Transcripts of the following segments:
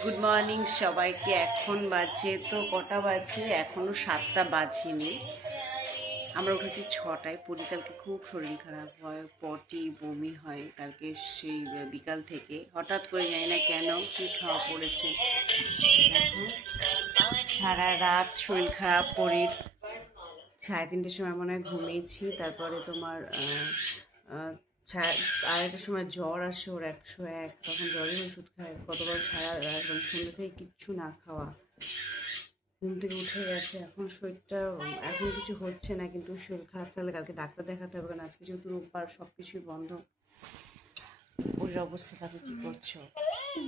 Good morning সবাইকে। এখন বাজে তো কটা বাজে, এখনও 7টা বাজেনি। আমরা উঠেছি 6টায়। কালকে খুব শরীর খারাপ হয়, পটি বমি হয় কালকে সেই বিকাল থেকে। হঠাৎ করে জানি না কেন কি খাওয়া পড়েছে, সারা রাত শরীর খারাপ। 3:30টার সময় মনে হয় ঘুমিয়েছি। তারপরে তোমার 2:30টার সময় জ্বর আসে ওর 101। তখন জ্বরের ওষুধ খায়। গতবার সারা রাত মানে সন্ধ্যা থেকে কিচ্ছু না খাওয়া, ঘুম থেকে উঠে গেছে। এখন শরীরটা এখন কিছু হচ্ছে না, কিন্তু শরীর খারাপ থাকলে কালকে ডাক্তার দেখাতে হবে, কারণ আজকে যেহেতু রোববার সব কিছুই বন্ধ। ওর অবস্থা তাহলে কী করছো?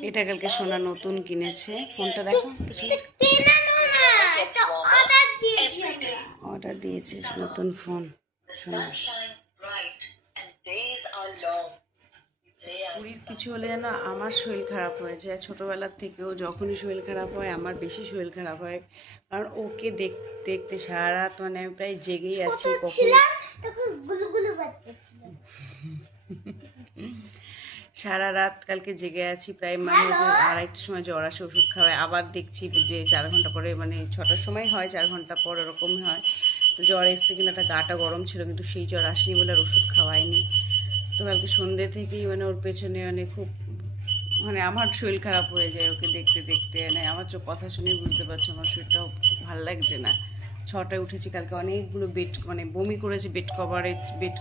এটা কালকে সোনা নতুন কিনেছে। ফোনটা দেখো, অর্ডার দিয়েছিস নতুন ফোন সোনা। পুরীর কিছু হলে যেন আমার শরীর খারাপ হয়ে যায়। ছোটোবেলার থেকেও যখনই শরীর খারাপ হয় আমার বেশি শরীর খারাপ হয়, কারণ ওকে দেখতে সারা রাত মানে আমি প্রায় জেগেই আছি। সারা রাত কালকে জেগে আছি, প্রায় মানে 2:30টার সময় জ্বর আসে, ওষুধ খাওয়ায়। আবার দেখছি যে 4 ঘন্টা পরে, মানে 6টার সময় হয়, 4 ঘন্টা পর এরকমই হয়। তো জ্বর এসছে কিনা, তার গাটা গরম ছিল, কিন্তু সেই জ্বর আসেনি বলে আর ওষুধ খাওয়ায়নি। তো কালকে সন্ধ্যে থেকেই মানে ওর পেছনে মানে খুব মানে আমার শরীর খারাপ হয়ে যায় ওকে দেখতে দেখতে। মানে আমার কথা শুনেই বুঝতে পারছো আমার শরীরটাও ভালো লাগছে না। 6টায় উঠেছি কালকে, অনেকগুলো মানে বমি করেছে। বেড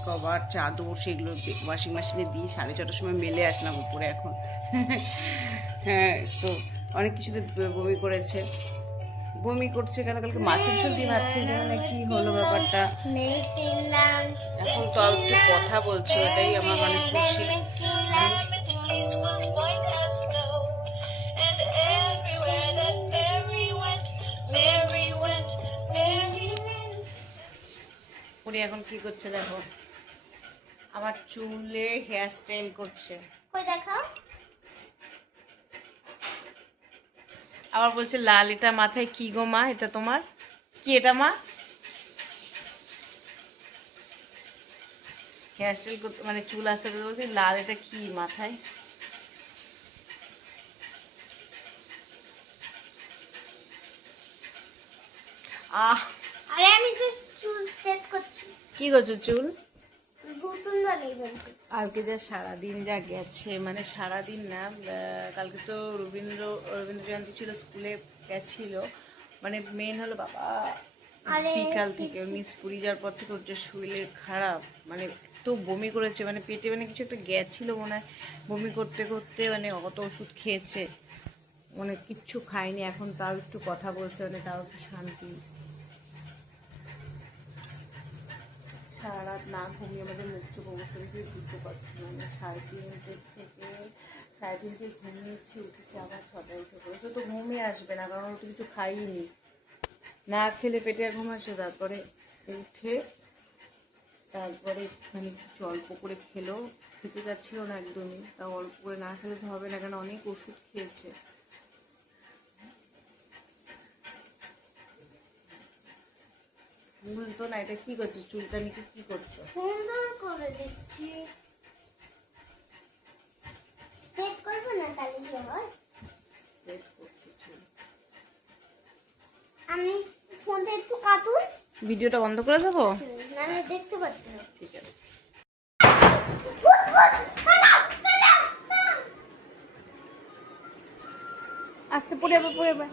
কভার চাদর সেগুলো ওয়াশিং মেশিনে দিয়ে 6:30টার সময় মেলে আসলাম উপরে এখন। হ্যাঁ, তো অনেক কিছুতে বমি করেছে। বমি করছে কেন? কালকে মাছের ঝোল দিয়ে ভাত খেয়ে জানে না কি হলো ব্যাপারটা। এখন তো একটু কথা বলছে, ওটাই আমার মানে খুশি। পুরি এখন কি করছে দেখো, আমার চুলে হেয়ার স্টাইল করছে। আবার বলছে লাল, এটা মাথায় কি গো মা? এটা তোমার কি? এটা মা হেয়ার স্টাইল করতে মানে চুল আসতে বলছে লাল, এটা কি মাথায়? আহ আরে আমি তো চুল সেট করছি। কি করছো চুল? নতুন বানিয়ে কালকে যা সারাদিন যা গেছে, মানে সারাদিন না, কালকে তো রবীন্দ্র জয়ন্তী ছিল, স্কুলে গেছিল। মানে মেন হলো বাবা বিকাল থেকে মিস পুরী যাওয়ার পর থেকে ওর যে শরীরের খারাপ, মানে একটু বমি করেছে, মানে পেটে মানে কিছু একটা গেছিল মনে হয়। বমি করতে করতে মানে অত ওষুধ খেয়েছে, মানে কিচ্ছু খায়নি। এখন তাও একটু কথা বলছে, মানে তাও একটু শান্তি। সারা রাত না ঘুমিয়ে আমাদের মুখ চোখ অবস্থা দেখে বুঝতে পারছি না। মানে 3:30 থেকে ঘুমিয়েছি, উঠেছি আবার 6টায় উঠে পড়েছে। তো ঘুমিয়ে আসবে না, কারণ ওটা কিছু খাইনি, না খেলে পেটে আর ঘুম আসে। তারপরে উঠে তারপরে মানে কিছু অল্প করে খেলো, খেতে যাচ্ছিল না একদমই। তাও অল্প করে না খেলে তো হবে না, কারণ অনেক ওষুধ খেয়েছে। বুঝতো না এটা কি করছো, চুলটা নিতে কি করছো? সুন্দর করে দিচ্ছি। সেট করব না তাহলে কি হয়? সেট করছি চুল। আমি ফোনটা একটু কাটুন। ভিডিওটা বন্ধ করে দেবো? না আমি দেখতে পাচ্ছি না। ঠিক আছে। আস্তে পড়ে যাবে।